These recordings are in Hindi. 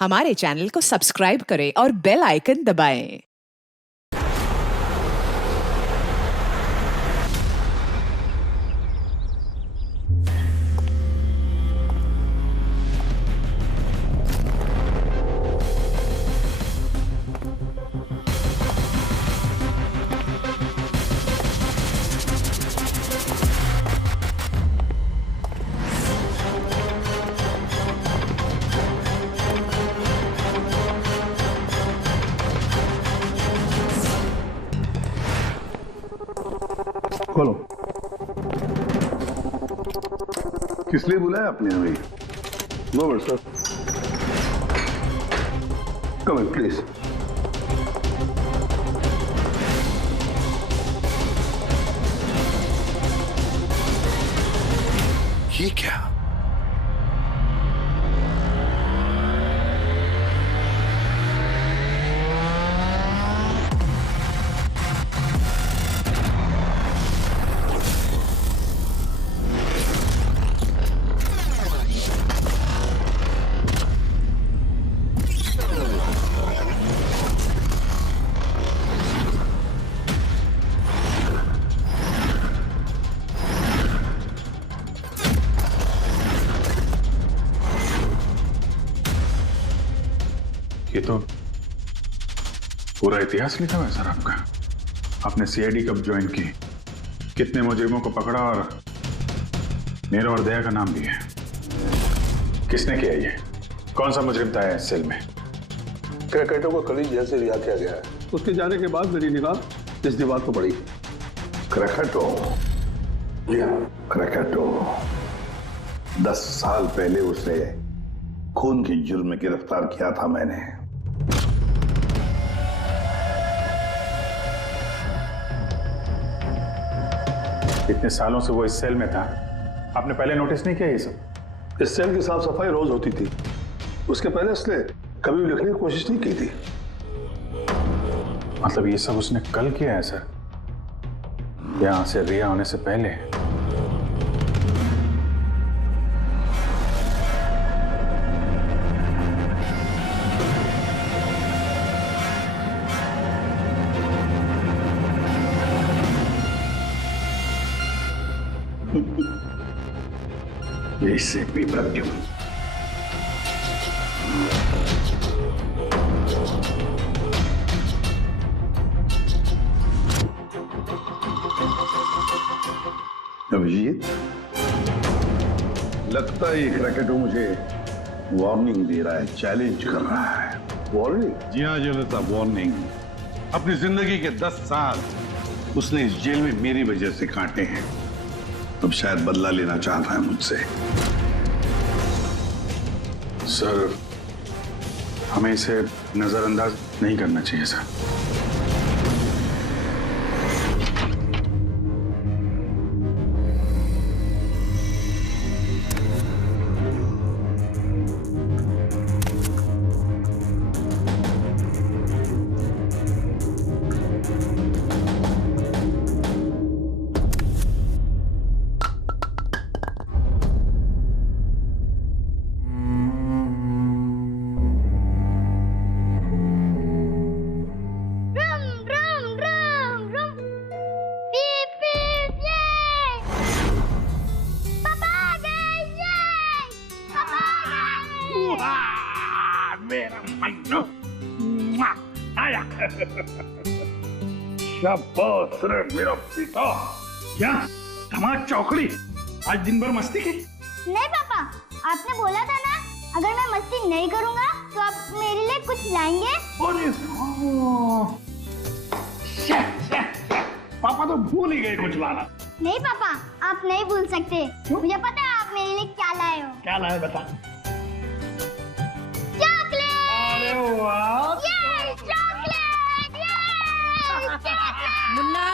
हमारे चैनल को सब्सक्राइब करें और बेल आइकन दबाएं। खोलो। किस लिए बुलाया आपने हमें? No sir, come in please. ये क्या? ये तो पूरा इतिहास लिखा हुआ है सर आपका। आपने सीआईडी कब ज्वाइन की, कितने मुजरिमों को पकड़ा और मेरा और दया का नाम भी है। किसने किया ये? कौन सा मुजरिम था इस सेल में? क्रैकेटो को कल जेल से रिहा किया गया है। उसके जाने के बाद मेरी निगाह इस दीवार को पड़ी। क्रैकेटो? जी हाँ, क्रैकेटो 10 साल पहले उसे खून के जुर्म में गिरफ्तार किया था मैंने। इतने सालों से वो इस सेल में था, आपने पहले नोटिस नहीं किया ये सब? इस सेल की साफ सफाई रोज होती थी। उसके पहले उसने कभी भी लिखने की कोशिश नहीं की थी। मतलब ये सब उसने कल किया है सर, यहां से रिहा होने से पहले? इससे पेपर क्यों? अभिजीत, लगता है ये क्रैकेटो मुझे वार्निंग दे रहा है, चैलेंज कर रहा है। वार्निंग? जी हाँ जलता, वार्निंग। अपनी जिंदगी के 10 साल उसने इस जेल में मेरी वजह से काटे हैं। अब शायद बदला लेना चाहता है मुझसे। सर, हमें इसे नजरअंदाज नहीं करना चाहिए सर। शाबाश रे मेरा पिता। क्या धमाक चौकड़ी, आज दिन भर मस्ती की? नहीं पापा, आपने बोला था ना अगर मैं मस्ती नहीं करूंगा तो आप मेरे लिए कुछ लाएंगे। अरे पापा तो भूल ही गए कुछ लाना। नहीं पापा, आप नहीं भूल सकते। मुझे पता है आप मेरे लिए क्या लाए हो। क्या लाए बता। चॉकलेट। अरे वाह, ये चॉकलेट, ये मुन्ना,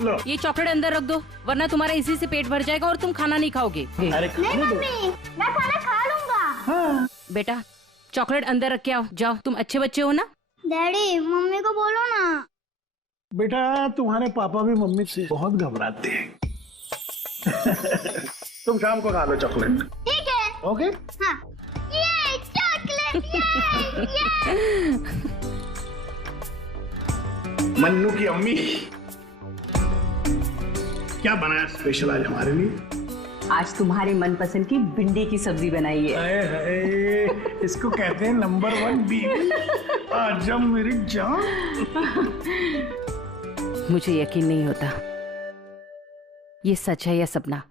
लो। ये चॉकलेट अंदर रख दो, वरना तुम्हारा इसी से पेट भर जाएगा और तुम खाना नहीं खाओगे। अरे नहीं मम्मी, मैं खाना खा लूंगा। बेटा, चॉकलेट अंदर रख के आओ। जाओ, तुम अच्छे बच्चे हो ना। डैडी, मम्मी को बोलो ना। बेटा, तुम्हारे पापा भी मम्मी से बहुत घबराते हैं। तुम शाम को खा लो चॉकलेट। ठीक है। ओके? हाँ। ये चॉकलेट। मन्नू की अम्मी क्या बनाया स्पेशल आज हमारे लिए? आज तुम्हारे मनपसंद की भिंडी की सब्जी बनाई है। हाय हाय, इसको कहते हैं नंबर 1 बीवी। आजा मेरी जान। मुझे यकीन नहीं होता ये सच है या सपना।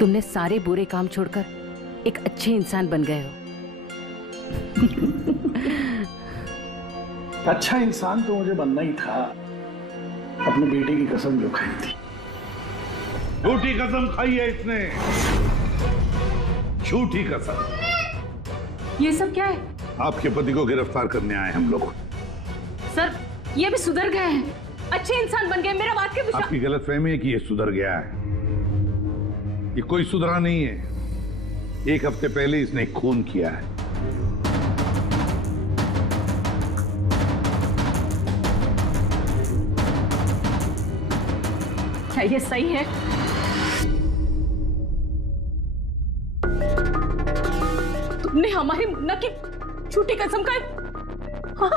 तुमने सारे बुरे काम छोड़कर एक अच्छे इंसान बन गए हो। अच्छा इंसान तो मुझे बनना ही था। अपने बेटे की कसम जो खाई थी, झूठी कसम खाई है इसने, झूठी कसम। ये सब क्या है? आपके पति को गिरफ्तार करने आए हम लोग। सर ये भी सुधर गए हैं, अच्छे इंसान बन गए। मेरा बात के विश्वास। आपकी गलतफहमी है कि ये सुधर गया है। ये कोई सुधरा नहीं है। 1 हफ्ते पहले इसने खून किया है। क्या ये सही है? तुमने हमारी मुन्ना की झूठी कसम खाई? हाँ?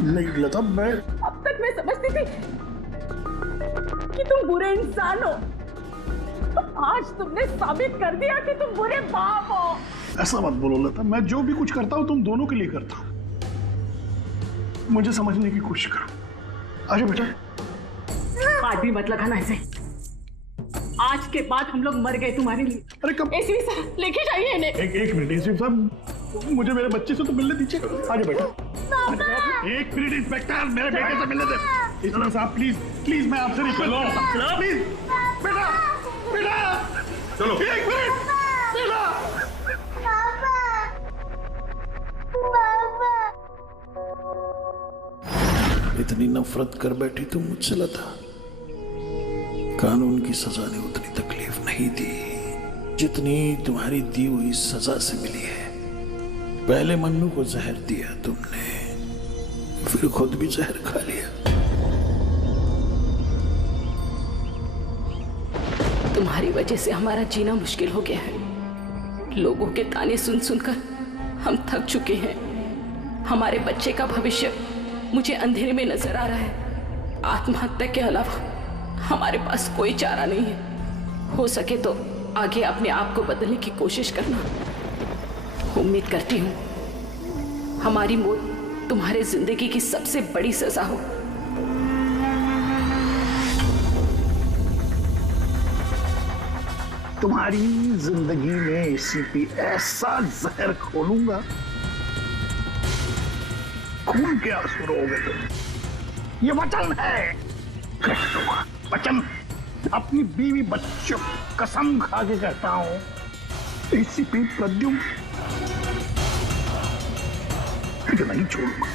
नहीं लता, मैं अब तक मैं समझती थी कि तुम बुरे इंसान हो। आज तुमने साबित कर दिया कि तुम बुरे बाप हो। ऐसा मत बोलो लता, मैं जो भी कुछ करता हूं तुम दोनों के लिए करता हूं। मुझे समझने की कोशिश करो। आजा बेटा। बात भी मत लगाना ऐसे। आज के बाद हम लोग मर गए तुम्हारे लिए। अरे कब? एसपी साहब लेके जाइए इन्हें। एक मिनट एसपी साहब, मुझे मेरे बच्चे से तो मिलने दीजिए। आजा बेटा। 1 मिनट इंस्पेक्टर, मेरे बेटे से मिलने दे। एसपी साहब प्लीज प्लीज, मैं आपसे रिक्वेस्ट करता हूं प्लीज। बेटा बेटा चलो 1 मिनट बेटा। इतनी नफरत कर बैठी तुम मुझसे लता। कानून की सजा ने उतनी तकलीफ नहीं दी जितनी तुम्हारी दी हुई सजा से मिली है। पहले मन्नू को जहर दिया तुमने, फिर खुद भी जहर खा लिया। तुम्हारी वजह से हमारा जीना मुश्किल हो गया है। लोगों के ताने सुन सुनकर हम थक चुके हैं। हमारे बच्चे का भविष्य मुझे अंधेरे में नजर आ रहा है। आत्महत्या के अलावा हमारे पास कोई चारा नहीं है। हो सके तो आगे अपने आप को बदलने की कोशिश करना। उम्मीद करती हूँ हमारी मौत तुम्हारे जिंदगी की सबसे बड़ी सजा हो। तुम्हारी जिंदगी में एसीपी ऐसा जहर खोलूंगा, खून के आंसू रोगे तुम। ये वचन है, कह दूंगा वचन। अपनी बीवी बच्चों कसम खा के कहता हूं, एसीपी प्रद्युम्न तुझे नहीं छोड़ूंगा।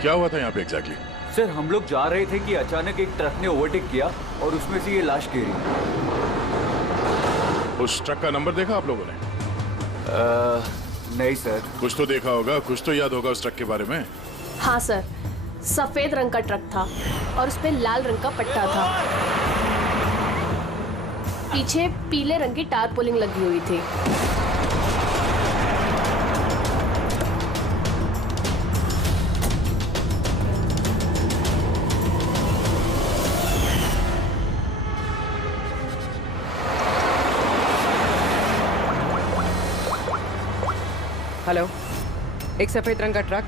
क्या हुआ था यहाँ पे एग्जैक्टली? सर हम लोग जा रहे थे कि अचानक एक ट्रक ने ओवरटेक किया और उसमें से ये लाश गिरी। उस ट्रक का नंबर देखा आप लोगों ने? नहीं सर। कुछ तो देखा होगा, कुछ तो याद होगा उस ट्रक के बारे में। हाँ सर, सफेद रंग का ट्रक था और उस पे लाल रंग का पट्टा था। पीछे पीले रंग की टारपोलिंग लगी हुई थी। हेलो, एक सफेद रंग का ट्रक,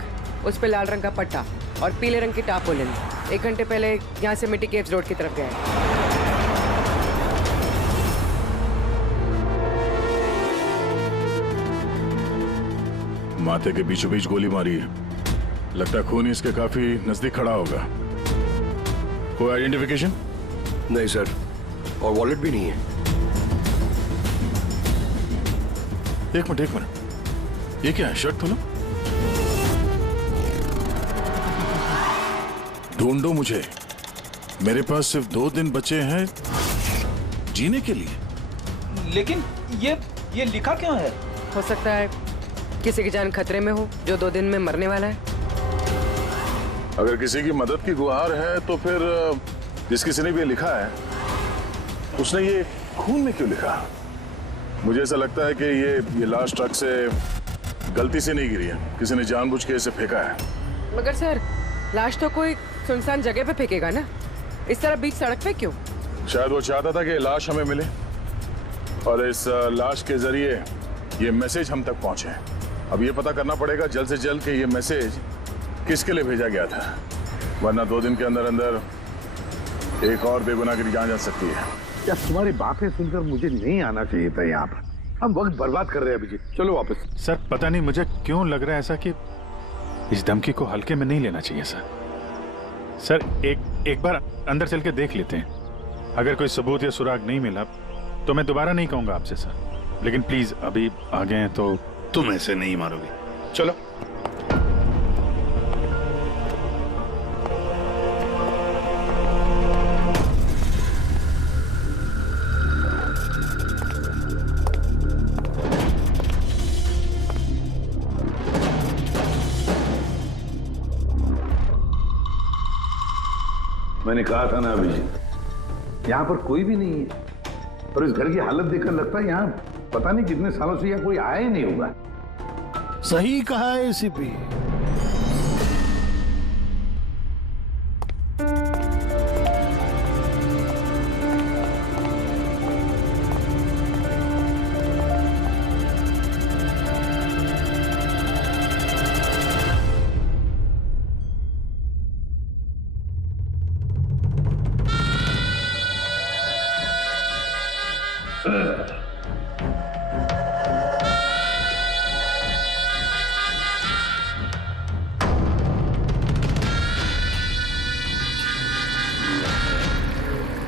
उस पे लाल रंग का पट्टा और पीले रंग की टारपोलिन 1 घंटे पहले यहाँ से मिट्टी केव्स रोड की तरफ गए। माथे के बीचों बीच गोली मारी है। लगता है खून इसके काफी नजदीक खड़ा होगा। कोई आइडेंटिफिकेशन? नहीं सर, और वॉलेट भी नहीं है। एक मिनट, ये क्या है? शर्ट खोलो, ढूंढो मुझे। मेरे पास सिर्फ 2 दिन बचे हैं जीने के लिए। लेकिन ये लिखा क्यों है? हो सकता है किसी की जान खतरे में हो जो 2 दिन में मरने वाला है? अगर किसी की मदद की गुहार है तो फिर जिस किसी ने भी लिखा है उसने ये खून में क्यों लिखा? मुझे ऐसा लगता है कि ये लाश ट्रक से गलती से नहीं गिरी है, किसी ने जानबूझ के इसे फेंका है। मगर सर, लाश तो कोई सुनसान जगह पे फेंकेगा ना, इस तरह बीच सड़क पे क्यों? शायद वो चाहता था कि लाश हमें मिले और इस लाश के जरिए ये मैसेज हम तक पहुंचे। अब ये पता करना पड़ेगा जल्द से जल्द कि ये मैसेज किसके लिए भेजा गया था, वरना 2 दिन के अंदर अंदर एक और बेगुनाह की जान जा सकती है। यार तुम्हारी बातें सुनकर मुझे नहीं आना चाहिए था यहाँ पर। हम वक्त बर्बाद कर रहे हैं अभिजीत, चलो वापस। सर पता नहीं मुझे क्यों लग रहा है ऐसा कि इस धमकी को हल्के में नहीं लेना चाहिए सर। सर एक बार अंदर चल के देख लेते हैं, अगर कोई सबूत या सुराग नहीं मिला तो मैं दोबारा नहीं कहूंगा आपसे सर, लेकिन प्लीज अभी आ गए हैं तो। तुम ऐसे नहीं मारोगे, चलो। मैंने कहा था ना अभिजीत, यहाँ पर कोई भी नहीं है और इस घर की हालत देखकर लगता है यहाँ पता नहीं कितने सालों से यहाँ कोई आया ही नहीं होगा। सही कहा है एसीपी।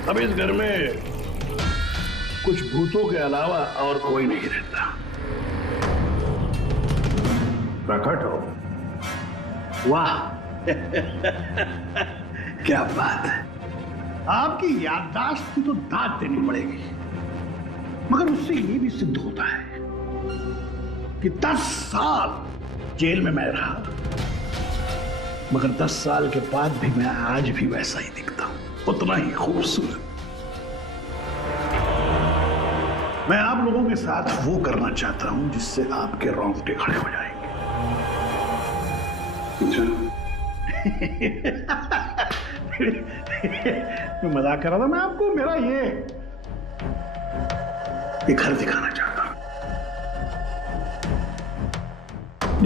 अब इस घर में कुछ भूतों के अलावा और कोई नहीं रहता। प्रकट हो। वाह क्या बात है, आपकी याददाश्त की तो दाद देनी पड़ेगी, मगर उससे ये भी सिद्ध होता है कि 10 साल जेल में मैं रहा, मगर 10 साल के बाद भी मैं आज भी वैसा ही दिखता हूं, उतना ही खूबसूरत। मैं आप लोगों के साथ वो करना चाहता हूं जिससे आपके रोंगटे खड़े हो जाएंगे। मैं मजाक कर रहा था, मैं आपको मेरा ये घर दिखाना चाहता हूं।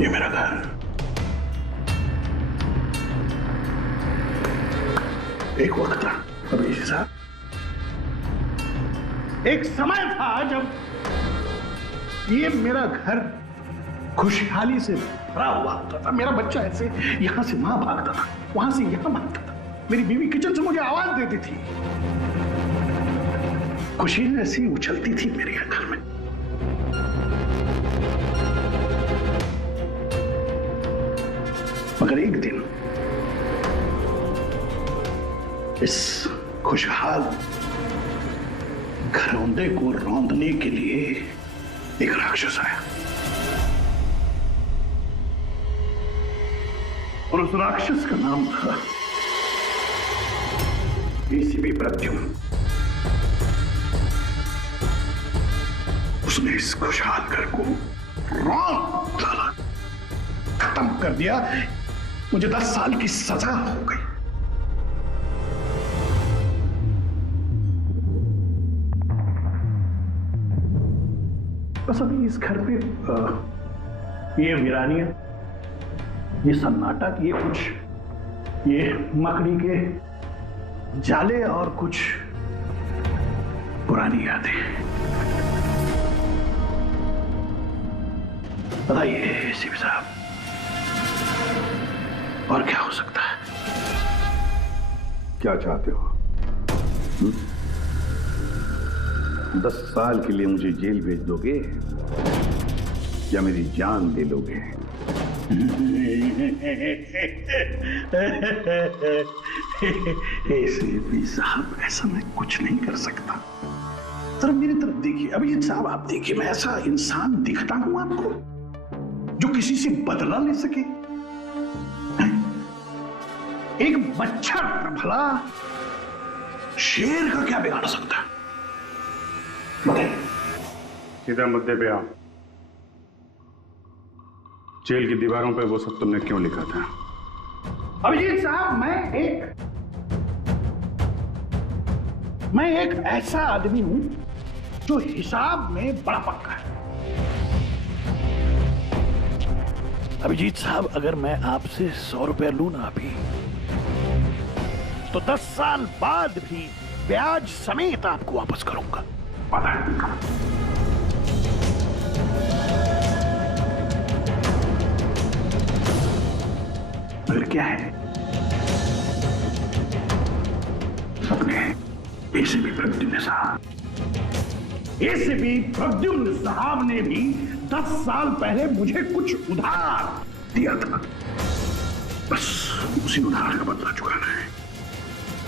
ये मेरा घर, एक वक्त था अभी साहब, एक समय था जब ये मेरा घर खुशहाली से भरा हुआ होता था। मेरा बच्चा ऐसे यहां से वहां भागता था, वहां से यहां भागता था। मेरी बीवी किचन से मुझे आवाज देती थी, खुशी ऐसी उछलती थी मेरे घर में। मगर एक दिन इस खुशहाल घरौंदे को रौंदने के लिए एक राक्षस आया, और उस राक्षस का नाम था एसीपी प्रद्युम्न। उसने इस खुशहाल घर को रौंद डाला, खत्म कर दिया। मुझे 10 साल की सजा हो गई। बस अभी इस घर पे ये वीरानियां, ये सन्नाटा, ये कुछ ये मकड़ी के जाले और कुछ पुरानी यादें। बताइए सीपी साहब, और क्या हो सकता है? क्या चाहते हो? 10 साल के लिए मुझे जेल भेज दोगे या मेरी जान ले लोगे? एसीपी साहब, ऐसा मैं कुछ नहीं कर सकता। जरा मेरी तरफ देखिए। अभी साहब आप देखिए, मैं ऐसा इंसान दिखता हूं आपको जो किसी से बदला ले सके? एक मच्छर भला शेर का क्या बिगाड़ सकता है? बताइए। सीधा मुद्दे पे आओ। जेल की दीवारों पे वो सब तुमने क्यों लिखा था? अभिजीत साहब, मैं एक ऐसा आदमी हूं जो हिसाब में बड़ा पक्का है। अभिजीत साहब, अगर मैं आपसे 100 रुपया लूं ना अभी, तो 10 साल बाद भी ब्याज समेत आपको वापस करूंगा। मगर क्या है, अपने एसीपी प्रद्युम्न साहब ने भी 10 साल पहले मुझे कुछ उधार दिया था। बस उसी उधार का बदला चुकाना है,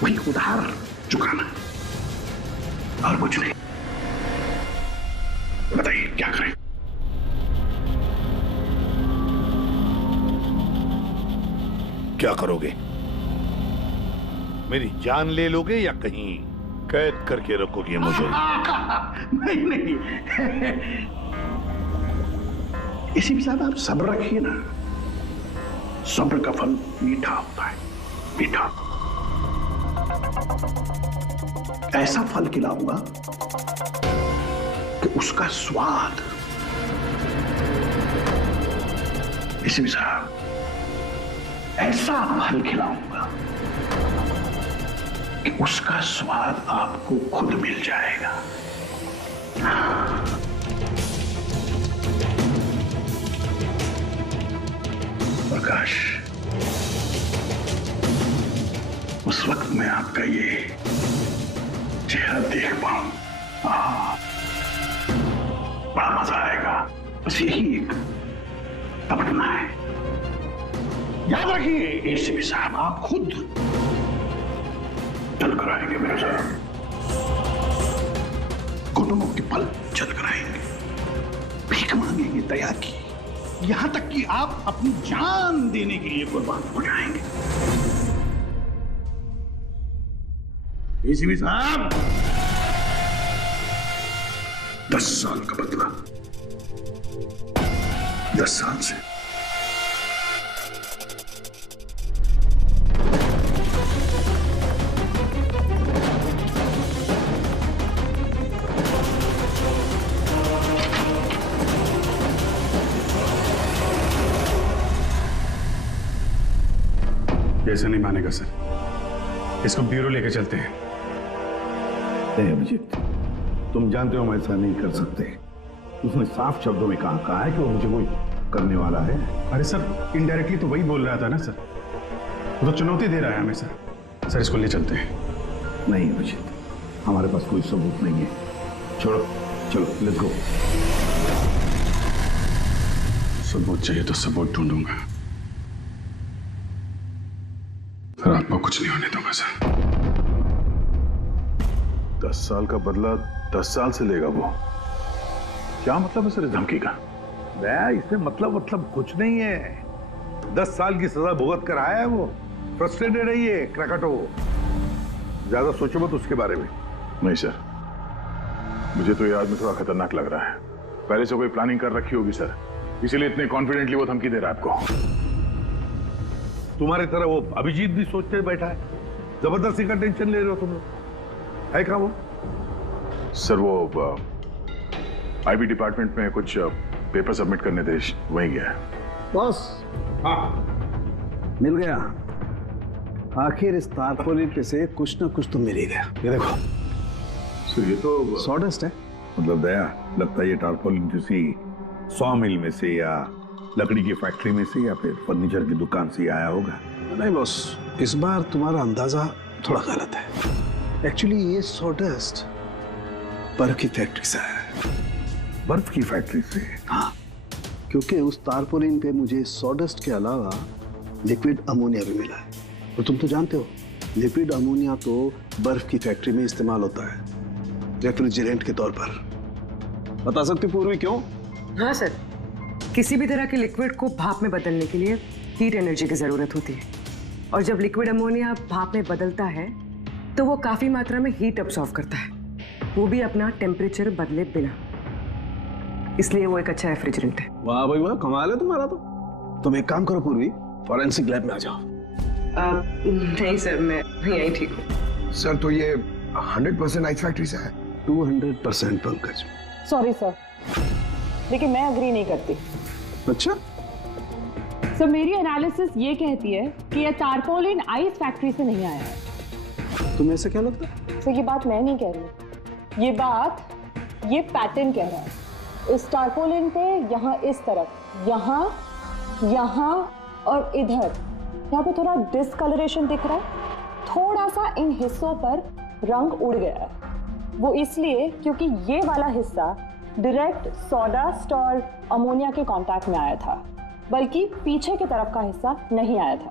वही उधार चुकाना है और कुछ नहीं। बताइए क्या करें? क्या करोगे? मेरी जान ले लोगे या कहीं कैद करके रखोगे मुझे? नहीं इसी साथ आप सब्र रखिए ना, सब्र का फल मीठा होता है, मीठा। ऐसा फल खिलाऊंगा कि उसका स्वाद, इसी साहब ऐसा फल खिलाऊंगा कि उसका स्वाद आपको खुद मिल जाएगा। प्रकाश, उस वक्त मैं आपका ये चेहरा देख पाऊं, बड़ा मजा आएगा। बस यही एक तमन्ना है। याद रखिए एसीपी साहब, आप खुद चल कर आएंगे मेरे साथ, घुटनों के पल चल कर आएंगे, भीख मांगेंगे दया की, यहां तक कि आप अपनी जान देने के लिए कुर्बान हो जाएंगे। एसीपी साहब, 10 साल का बदला, 10 साल से। ऐसा नहीं मानेगा सर, इसको ब्यूरो लेके चलते हैं। नहीं अभिजीत, तुम जानते हो हम ऐसा नहीं कर सकते। उसने साफ शब्दों में कहा है कि वो मुझे कोई करने वाला है। अरे सर, इनडायरेक्टली तो वही बोल रहा था ना सर, वो तो चुनौती दे रहा है हमें सर। सर इसको ले चलते हैं। नहीं अभिजीत, हमारे पास कोई सबूत नहीं है। छोड़ो, चलो लेट्स गो। सबूत चाहिए तो सबूत ढूंढूंगा, फिर आपको कुछ नहीं होने दूंगा सर। 10 साल का बदला 10 साल से लेगा वो? क्या मतलब है सर इस धमकी का? इसमें मतलब कुछ नहीं है। 10 साल की सजा भुगत कर आया है वो। फ्रस्ट्रेटेड है ये क्रैकटो। ज्यादा सोचो मत उसके बारे में। नहीं सर, मुझे तो ये आदमी थोड़ा खतरनाक लग रहा है। पहले से कोई प्लानिंग कर रखी होगी सर, इसीलिए इतने कॉन्फिडेंटली वो धमकी दे रहा है आपको। तुम्हारी तरह वो अभिजीत भी सोचते बैठा है। जबरदस्ती का टेंशन ले रहे हो तुम लोग, है क्या वो? सर वो आईबी डिपार्टमेंट में कुछ पेपर सबमिट करने थे, वहीं गया है। बॉस, हाँ मिल गया। आखिर इस तारपोलिन पे से कुछ ना कुछ तो मिल ही गया। ये देखो सर, ये तो सॉडस्ट है। मतलब दया, लगता है ये टारपोलिन किसी सॉ मिल में से या लकड़ी की फैक्ट्री में से या फिर फर्नीचर की दुकान से आया होगा। नहीं बॉस, इस बार तुम्हारा अंदाजा थोड़ा गलत है। एक्चुअली ये सॉडस्ट बर्फ की फैक्ट्री से है। बर्फ की फैक्ट्री से? हाँ, क्योंकि उस तारपोलिन पे मुझे सॉडस्ट के अलावा लिक्विड अमोनिया भी मिला है। और तुम तो जानते हो, लिक्विड अमोनिया तो बर्फ की फैक्ट्री में इस्तेमाल होता है रेफ्रिजरेंट के तौर पर। बता सकते पूर्वी क्यों? हाँ सर, किसी भी तरह के लिक्विड को भाप में बदलने के लिए हीट एनर्जी की जरूरत होती है, और जब लिक्विड अमोनिया भाप में बदलता है तो वो काफी मात्रा में हीट अब्सॉर्ब करता है, वो भी अपना टेम्परेचर बदले बिना। इसलिए वो एक अच्छा रेफ्रिजरेंट है। वाह भाई वाह, कमाल है तुम्हारा तो। तुम एक काम करो पूर्वी, फॉरेंसिक लैब में आ जाओ। नहीं सर, मैं यहीं ठीक हूँ। सर तो ये 100% आइस फैक्ट्री से है? 200% पंकज। सॉरी सर, लेकिन मैं अग्री नहीं करती। अच्छा? सर मेरी एनालिसिस ये कहती है कि ये टारपोलिन आइस फैक्ट्री से नहीं आया है। तुम्हें ऐसा क्या लगता है? सर ये बात मैं नहीं कह रही, ये बात ये पैटर्न कह रहा है। इस टारपोलिन पे यहाँ इस तरफ, यहाँ, यहाँ और इधर, यहाँ पे थोड़ा डिस्कलरेशन दिख रहा है। थोड़ा सा इन हिस्सों पर रंग उड़ गया है। वो इसलिए क्योंकि ये वाला हिस्सा डायरेक्ट सॉडास्ट और अमोनिया के कांटेक्ट में आया था, बल्कि पीछे की तरफ का हिस्सा नहीं आया था।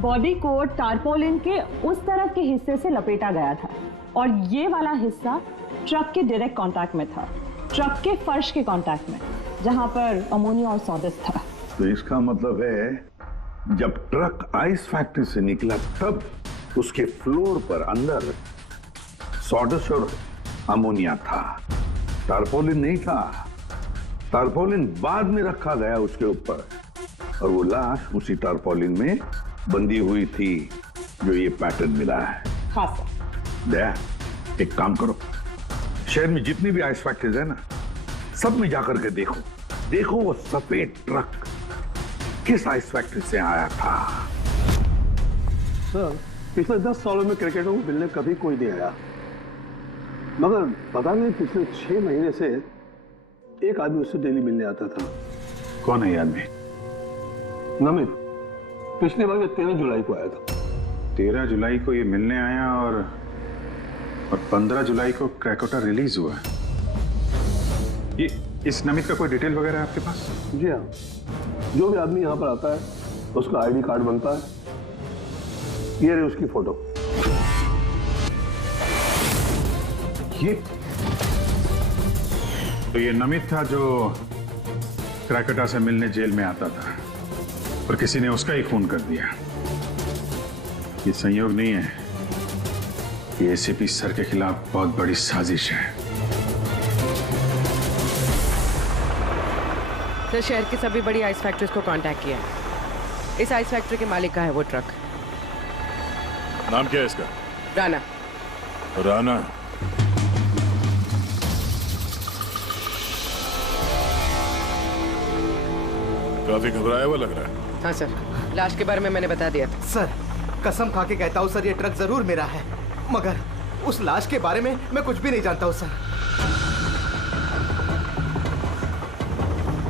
बॉडी को टारपोलिन के उस तरफ के हिस्से से लपेटा गया था और ये वाला हिस्सा ट्रक के डायरेक्ट कांटेक्ट में था, ट्रक के फर्श के कांटेक्ट में, जहां पर अमोनिया और सॉडस्ट था। तो इसका मतलब है जब ट्रक आइस फैक्ट्री से निकला तब उसके फ्लोर पर अंदर सॉडस्ट और अमोनिया था, टारपोलिन नहीं था। टारपोलिन बाद में रखा गया उसके ऊपर और वो लाश उसी टारपोलिन में बंधी हुई थी जो ये पैटर्न मिला है। हाँ सर। दया, एक काम करो, शहर में जितनी भी आइस फैक्ट्रीज है ना, सब में जाकर के देखो, देखो वो सफेद ट्रक किस आइस फैक्ट्री से आया था। सर पिछले 10 सालों में क्रिकेटरों को मिलने कभी कोई नहीं आया, मगर पता नहीं पिछले 6 महीने से एक आदमी उससे डेली मिलने आता था। कौन है ये आदमी? नमित। पिछली बार 13 जुलाई को आया था। 13 जुलाई को ये मिलने आया और 15 जुलाई को क्रैकोटा रिलीज हुआ। ये इस नमित का कोई डिटेल वगैरह है आपके पास? जी हाँ, जो भी आदमी यहाँ पर आता है उसका आईडी कार्ड बनता है। ये रही उसकी फोटो। ये तो ये नमित था जो क्रैकोटा से मिलने जेल में आता था और किसी ने उसका ही खून कर दिया। ये संयोग नहीं है, ये एसीपी सर के खिलाफ बहुत बड़ी साजिश है। सर शहर की सभी बड़ी आइस फैक्ट्रीज को कांटेक्ट किया है। इस आइस फैक्ट्री के मालिक का है वो ट्रक। नाम क्या है इसका? राणा। राणा। काफी घबराया हुआ लग रहा है। हाँ सर, लाश के बारे में मैंने बता दिया था। सर कसम खा के कहता हूँ सर, ये ट्रक जरूर मेरा है, मगर उस लाश के बारे में मैं कुछ भी नहीं जानता हूँ सर।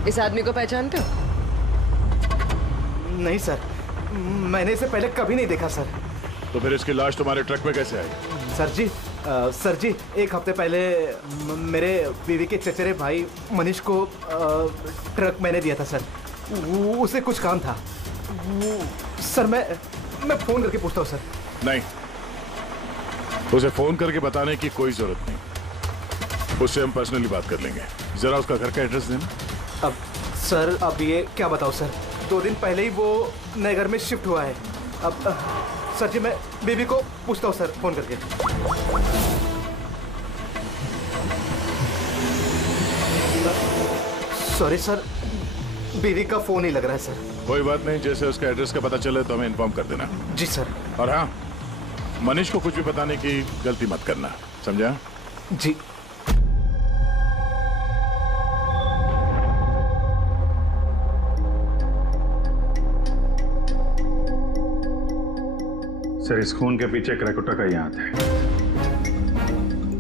इस आदमी को पहचानते हो? नहीं सर, मैंने इसे पहले कभी नहीं देखा सर। तो फिर इसकी लाश तुम्हारे ट्रक में कैसे आई? सर जी, एक हफ्ते पहले मेरे बीवी के चचेरे भाई मनीष को ट्रक मैंने दिया था सर। उसे कुछ काम था। सर मैं फोन करके पूछता हूँ सर। नहीं, उसे फोन करके बताने की कोई जरूरत नहीं, उससे हम पर्सनली बात कर लेंगे। जरा उसका घर का एड्रेस देना। अब सर, अब ये क्या बताऊँ सर, 2 दिन पहले ही वो नए घर में शिफ्ट हुआ है। अब सर जी, मैं बीवी को पूछता हूँ सर फोन करके। सॉरी सर, बीवी का फोन ही लग रहा है सर। कोई बात नहीं, जैसे उसका एड्रेस का पता चले तो हमें इन्फॉर्म कर देना। जी सर। और हाँ, मनीष को कुछ भी बताने की गलती मत करना, समझा? जी। सर इस खून के पीछे क्रैकोटा का ही हाथ है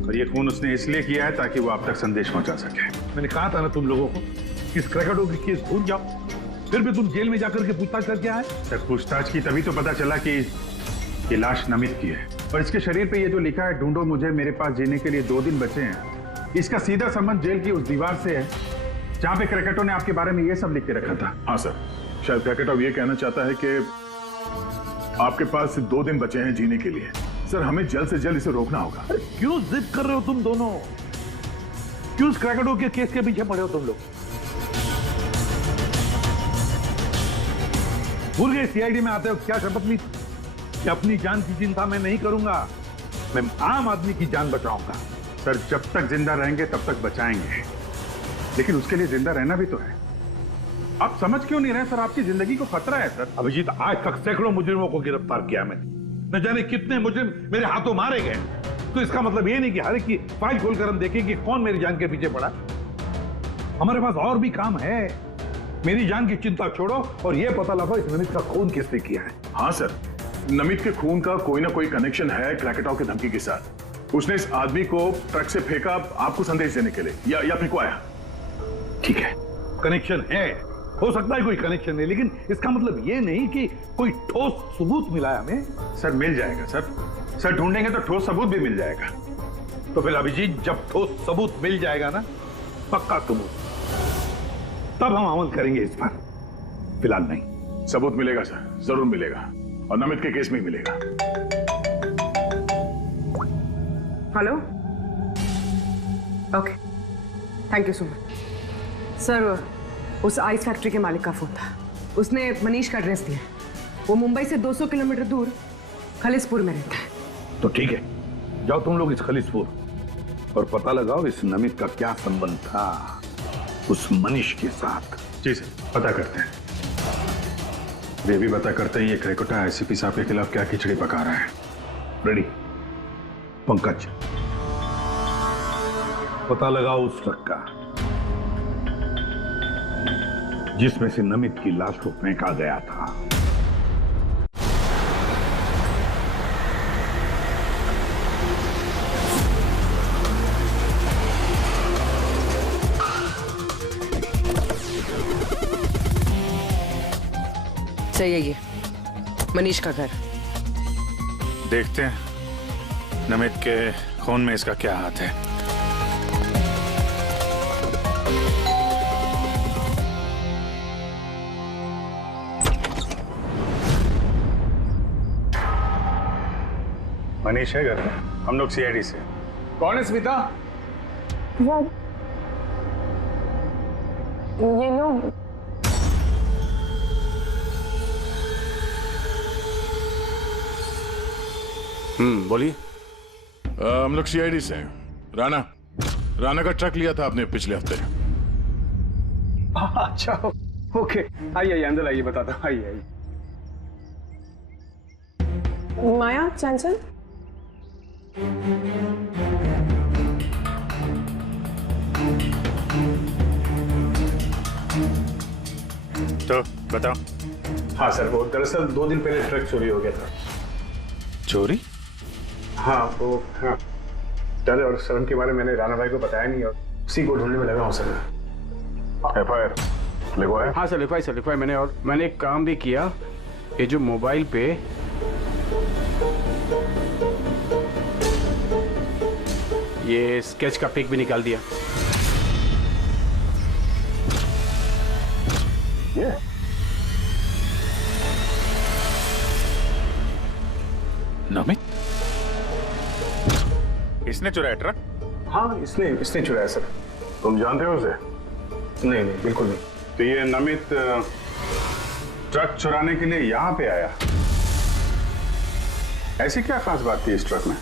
और ये खून उसने इसलिए किया है ताकि वो आप तक संदेश पहुंचा सके। मैंने कहा था ना तुम लोगों को, इस क्रैकोटा की केस भूल जाओ, फिर भी तुम जेल में जाकर के पूछताछ करके आए। सर पूछताछ की तभी तो पता चला कि ये लाश नमित की है और इसके शरीर पे ये जो लिखा है, ढूंढो मुझे, मेरे पास जीने के लिए 2 दिन बचे हैं, इसका सीधा संबंध जेल की उस दीवार से है जहां पे क्रैकोटा ने आपके बारे में ये सब लिख के रखा था। हाँ सर, शायद क्रैकोटा ये कहना चाहता है कि आपके पास 2 दिन बचे हैं जीने के लिए। सर हमें जल्द से जल्द इसे रोकना होगा। क्यों जिद कर रहे हो तुम दोनों? क्यों क्रैकोटा के केस के पीछे पड़े हो तुम लोग? भूल गए सीआईडी में आते हो क्या शपथ ली कि अपनी जान की चिंता मैं नहीं करूंगा, मैं आम आदमी की जान बचाऊंगा। सर जब तक जिंदा रहेंगे तब तक बचाएंगे, लेकिन उसके लिए जिंदा रहना भी तो है। आप समझ क्यों नहीं रहे सर? आपकी जिंदगी को खतरा है सर। अभिजीत, आज तक सैकड़ों मुजरिमों को गिरफ्तार किया मैंने, न जाने कितने मुजरिम मेरे हाथों मारे गए। तो इसका मतलब ये नहीं कि हर एक की फाइल खोलकर हम देखें कि कौन मेरी जान के पीछे पड़ा। हमारे पास और भी काम है। मेरी जान की चिंता छोड़ो और ये पता लगाओ इस नमित का खून किसने किया है। हाँ सर, नमित के खून का कोई ना कोई कनेक्शन है क्रैकेटॉ की धमकी के साथ। उसने इस आदमी को ट्रक से फेंका आपको संदेश देने के लिए, या फेंकवाया। ठीक है, कनेक्शन है, हो सकता है कोई कनेक्शन है, लेकिन इसका मतलब ये नहीं कि कोई ठोस सबूत मिला है हमें। सर मिल जाएगा सर ढूंढेंगे तो ठोस सबूत भी मिल जाएगा। तो फिर अभिजीत, जब ठोस सबूत मिल जाएगा ना, पक्का सबूत, तब हम अमल करेंगे इस पर, फिलहाल नहीं। सबूत मिलेगा सर, जरूर मिलेगा, और नमित के केस में ही मिलेगा। Hello, okay, thank you so much sir. उस आइस फैक्ट्री के मालिक का फोन था, उसने मनीष का एड्रेस दिया। वो मुंबई से 200 किलोमीटर दूर खलिसपुर में रहता है। तो ठीक है, जाओ तुम लोग इस खलिसपुर और पता लगाओ इस नमित का क्या संबंध था उस मनीष के साथ। जी सर, पता करते हैं। वे भी पता करते हैं ये क्रैकेटॉ आईसीपी साहब के खिलाफ क्या खिचड़ी पका रहा है। रेडी? पंकज, पता लगाओ उस ट्रक का जिसमें से नमित की लाश को फेंका गया था। सही है, ये मनीष का घर। देखते हैं नमित के खून में इसका क्या हाथ है। मनीष है घर में, हम लोग सीआईडी से। कौन है स्मिता? ये लोग बोलिए। हम लोग सीआईडी से हैं। राणा का ट्रक लिया था आपने पिछले हफ्ते। अच्छा, ओके, आइए अंदर आइए, बताता हूँ, आइए। माया चंचल, तो बताओ। हाँ सर, वो दरअसल 2 दिन पहले ट्रक चोरी हो गया था। चोरी? हाँ, वो हाँ, डर और शर्म के बारे में मैंने राणा भाई को बताया नहीं और उसी को ढूंढने में लगा हूँ सर। एफआईआर लिखवाया? हाँ सर, लिखवाई मैंने, और मैंने एक काम भी किया। ये जो मोबाइल पे ये स्केच का पिक भी निकाल दिया। ये नमित इसने चुराया ट्रक? हाँ, इसने चुराया सर। तुम जानते हो उसे? नहीं, बिल्कुल नहीं। तो ये नमित ट्रक चुराने के लिए यहाँ पे आया, ऐसी क्या खास बात थी इस ट्रक में?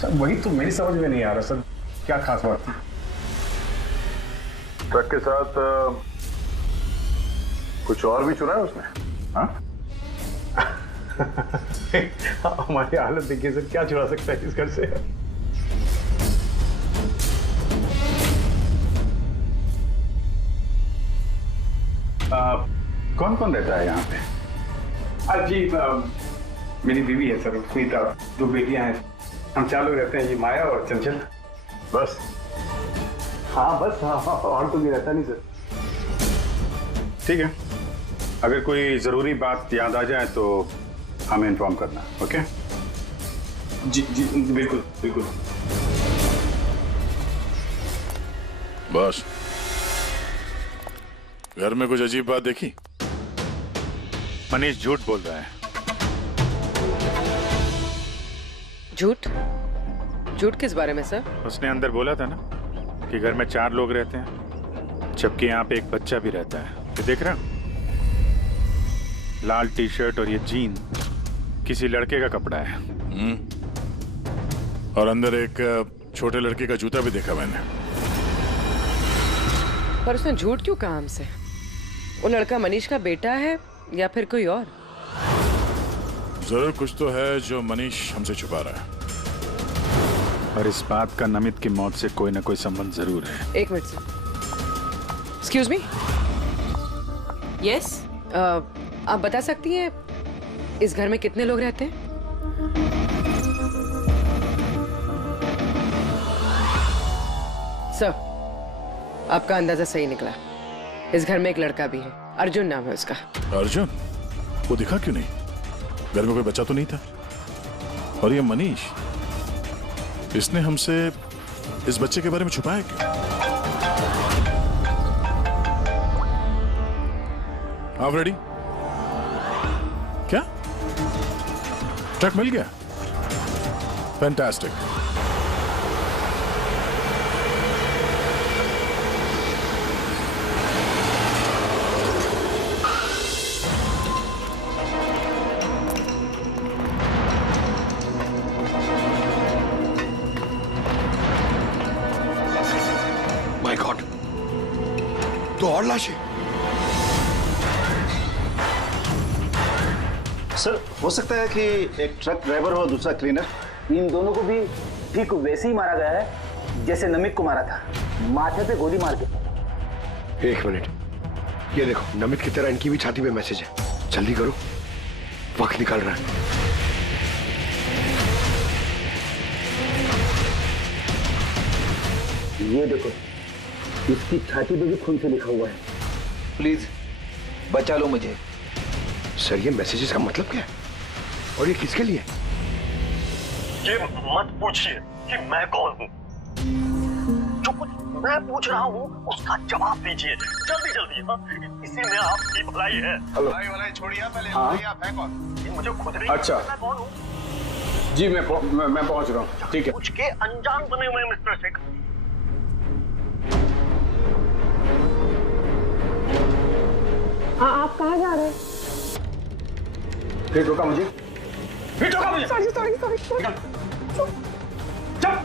सर वही तो मेरी समझ में नहीं आ रहा सर, क्या खास बात थी? ट्रक के साथ कुछ और भी चुराया उसने? हाँ? हमारी हालत देखिए सर, क्या चुरा सकता है इस घर से? कौन कौन रहता है यहाँ पे? जी, मेरी बीवी है सर, स्मिता, 2 बेटियां हैं। हम 4 लोग रहते हैं, ये माया और चंचल। बस? हाँ बस, हाँ, और तो भी रहता नहीं सर। ठीक है, अगर कोई जरूरी बात याद आ जाए तो हमें इन्फॉर्म करना। ओके? जी बिल्कुल बिल्कुल। बस, घर में कुछ अजीब बात देखी? मनीष झूठ बोल रहा है। झूठ किस बारे में सर? उसने अंदर बोला था ना कि घर में 4 लोग रहते हैं, जबकि यहाँ पे एक बच्चा भी रहता है। ये देख रहे हो? लाल टी शर्ट और ये जीन किसी लड़के का कपड़ा है। और अंदर एक छोटे लड़के का जूता भी देखा मैंने। पर उसने झूठ क्यों कहा हमसे? वो लड़का मनीष का बेटा है या फिर कोई और? जरूर कुछ तो है जो मनीष हमसे छुपा रहा है। और इस बात का नमित की मौत से कोई ना कोई संबंध जरूर है। एक minute sir. Excuse me. Yes. आप बता सकती हैं इस घर में कितने लोग रहते हैं? सर, आपका अंदाजा सही निकला। इस घर में एक लड़का भी है, अर्जुन नाम है उसका। अर्जुन? वो दिखा क्यों नहीं? घर में कोई बच्चा तो नहीं था? और ये मनीष, इसने हमसे इस बच्चे के बारे में छुपाया क्यों? आप रेडी? क्या? ट्रक मिल गया? फैंटास्टिक। माय गॉड, तो और लाशें। सर, हो सकता है कि एक ट्रक ड्राइवर और दूसरा क्लीनर, इन दोनों को भी ठीक वैसे ही मारा गया है जैसे नमित को मारा था, माथे पे गोली मार के। एक मिनट, ये देखो, नमित की तरह इनकी भी छाती पे मैसेज है। जल्दी करो, वक्त निकल रहा है। ये देखो, इसकी छाती पे भी खून से लिखा हुआ है। प्लीज बचा लो मुझे। सर, ये मैसेजेस का मतलब क्या है और ये किसके लिए? ये मत पूछिए कि मैं कौन हूँ। जो कुछ मैं पूछ रहा हूँ उसका जवाब दीजिए जल्दी जल्दी। हाँ, इसी में आपकी भलाई है। भलाई छोड़िए पहले। आप हैं कौन? ये मुझे खुद नहीं अच्छा। मैं कौन हूँ? जी मैं पहुंच रहा हूँ। ठीक है। कुछ के अनजान बने हुए मिस्टर शेखर। आप कहाँ जा रहे हैं? फिर रोका मुझे। सॉरी। चल।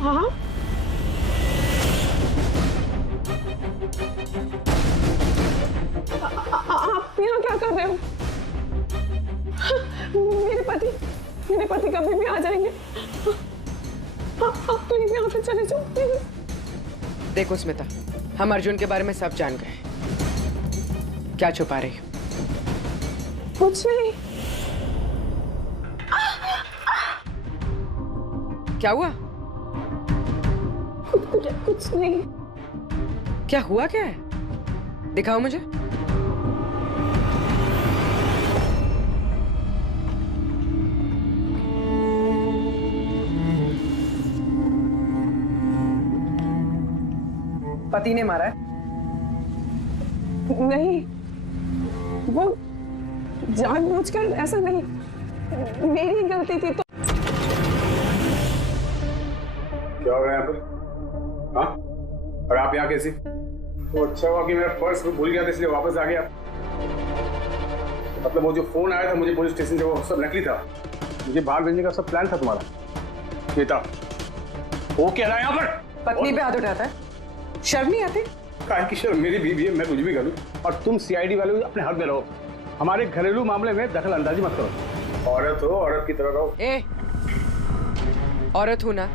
हाँ, आप यहाँ क्या कर रहे हो? मेरे पति कभी भी आ जाएंगे। आप तो यहाँ से चले जाओ प्लीज। देखो स्मिता, हम अर्जुन के बारे में सब जान गए। क्या छुपा रही हो? कुछ नहीं। क्या हुआ? कुछ नहीं। क्या हुआ? क्या है? दिखाओ मुझे। पति ने मारा है? नहीं, वो जानबूझकर ऐसा नहीं, मेरी गलती थी। तो क्या हो रहा है यहाँ पर? हाँ? और आप यहाँ कैसी? तो अच्छा हुआ कि मेरा पर्स भूल गया था इसलिए वापस आ गया। मतलब वो जो फोन आया था मुझे पुलिस स्टेशन से, वो सब नकली था। मुझे बाहर भेजने का सब प्लान था तुम्हारा। ये था वो क्या रहा है यहाँ पर? पत्नी पे हाथ उठाता है, शर्म नहीं आती? काहे की शर्म? मेरी बीवी है, मैं कुछ भी करूँ। और तुम सीआईडी वाले अपने हद में रहो, हमारे घरेलू मामले में दखल अंदाजी मत करो। औरत हो, औरत की तरह रहो। ए, औरत हूं ना,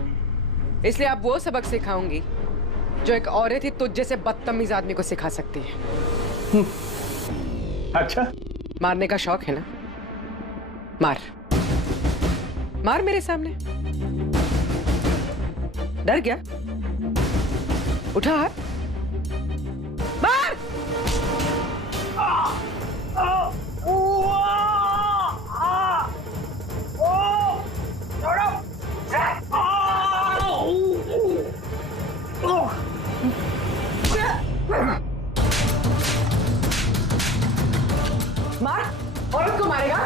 इसलिए आप वो सबक सिखाऊंगी जो एक औरत ही तुझ जैसे बदतमीज आदमी को सिखा सकती है। अच्छा, मारने का शौक है ना? मार मार मेरे सामने। डर गया? उठा हाथ, मार। मार, औरत को मारेगा?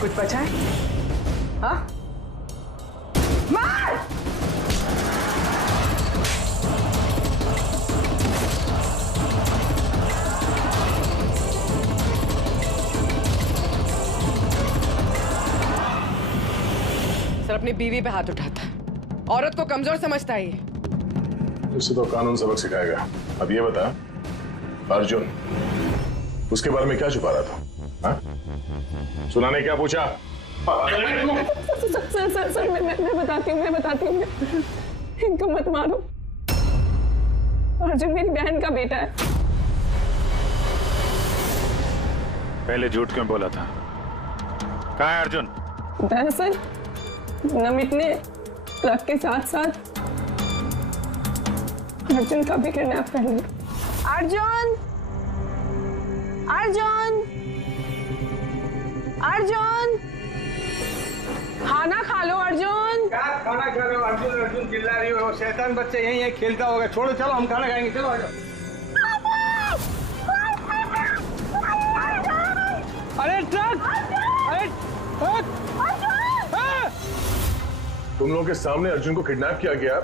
कुछ बचा है? हाँ? मार! सर अपनी बीवी पे हाथ उठाता है, औरत को कमजोर समझता है ये। उसे तो कानून सबक सिखाएगा। अब ये बता, अर्जुन उसके बारे में क्या छुपा रहा था? हाँ? सुना ने क्या पूछा? सर मैं बताती हूँ इनको मत मारो। अर्जुन मेरी बहन का बेटा है। पहले झूठ क्यों बोला था? कहाँ है अर्जुन? दरअसल नमित ने ट्रक के साथ साथ अर्जुन का भी किडनैप कर लिया। अर्जुन! अर्जुन! अर्जुन! खाना खा लो अर्जुन। क्या खाना खा रहे हो? अर्जुन अर्जुन चिल्ला रही हो। शैतान बच्चे यहीं यहीं खेलता होगा। छोड़ो, चलो हम खाना खाएंगे। चलो आ जाओ। अरे ट्रक! अरे ट्रक! तुम लोगों के सामने अर्जुन को किडनैप किया गया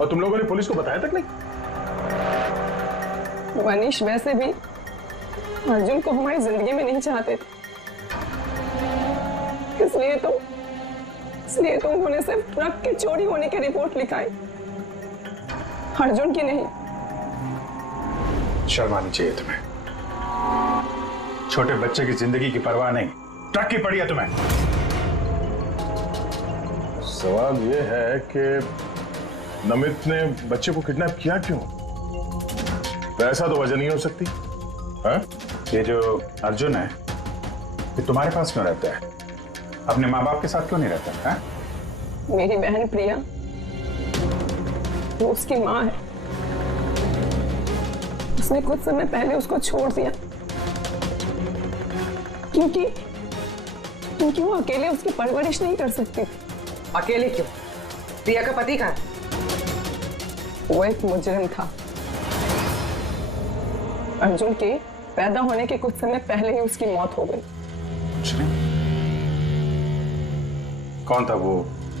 और तुम लोगों ने पुलिस को बताया तक नहीं? मनीष वैसे भी अर्जुन को हमारी जिंदगी में नहीं चाहते थे, इसलिए तो उन्होंने सिर्फ ट्रक के चोरी होने की रिपोर्ट लिखाई, अर्जुन की नहीं। शर्म आनी चाहिए तुम्हें। छोटे बच्चे की जिंदगी की परवाह नहीं, ट्रक की पड़ी है तुम्हें। सवाल ये है कि नमित ने बच्चे को किडनैप किया क्यों? ऐसा तो वजह नहीं हो सकती। हाँ? ये जो अर्जुन है ये तुम्हारे पास क्यों रहता है? अपने माँ बाप के साथ क्यों नहीं रहता है? मेरी बहन प्रिया वो उसकी माँ है, उसने कुछ समय पहले उसको छोड़ दिया क्योंकि वो अकेले उसकी परवरिश नहीं कर सकती। अकेले क्यों? प्रिया का पति कहाँ है? वो एक मुजरिम था। अर्जुन के पैदा होने के कुछ समय पहले ही उसकी मौत हो गई। कौन था वो?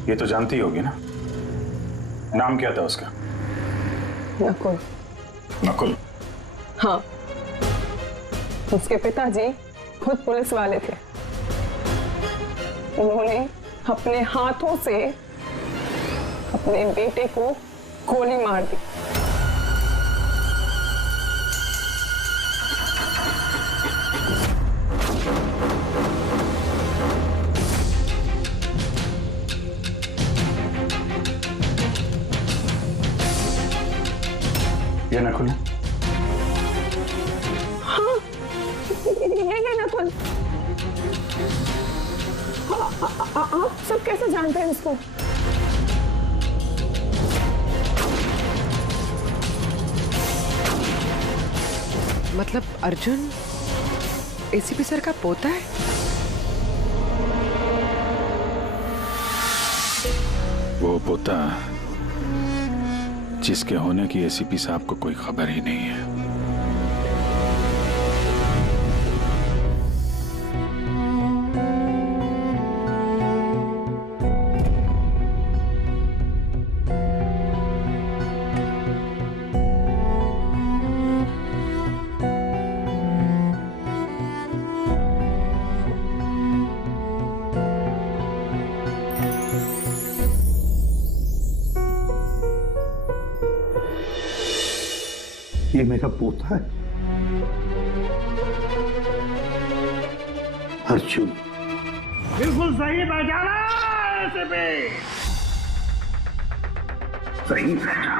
ये तो जानती होगी ना। नाम क्या था उसका? नकुल। नकुल? हाँ, उसके पिताजी खुद पुलिस वाले थे। उन्होंने अपने हाथों से अपने बेटे को गोली मार दी। ये नकुल है? हाँ, ये नकुल। आप सब कैसे जानते हैं इसको? मतलब अर्जुन एसीपी सर का पोता है? वो पोता जिसके होने की एसीपी साहब को कोई खबर ही नहीं है। ये मेरा पोता है अर्जुन। बिल्कुल सही पहचाना ऐसे पे। सही पहचाना।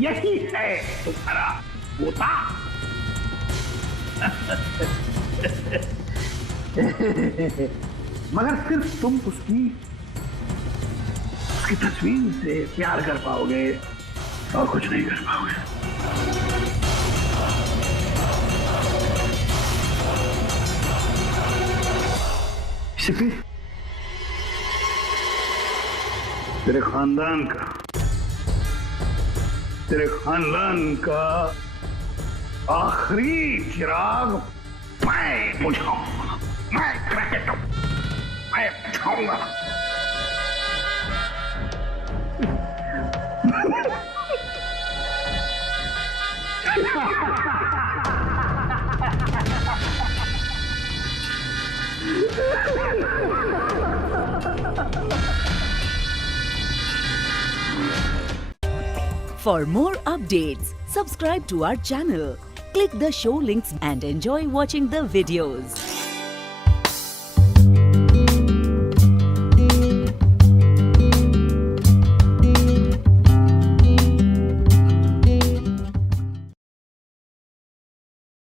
यही है तुम्हारा पोता। मगर सिर्फ तुम उसकी तस्वीर से प्यार कर पाओगे और कुछ नहीं कर पाओगे। शिपी, तेरे खानदान का आखिरी चिराग मैं बुझाऊंगा। मैं क्रैकेट हूं, मैं बुझाऊंगा। For more updates, subscribe to our channel, click the show links and enjoy watching the videos.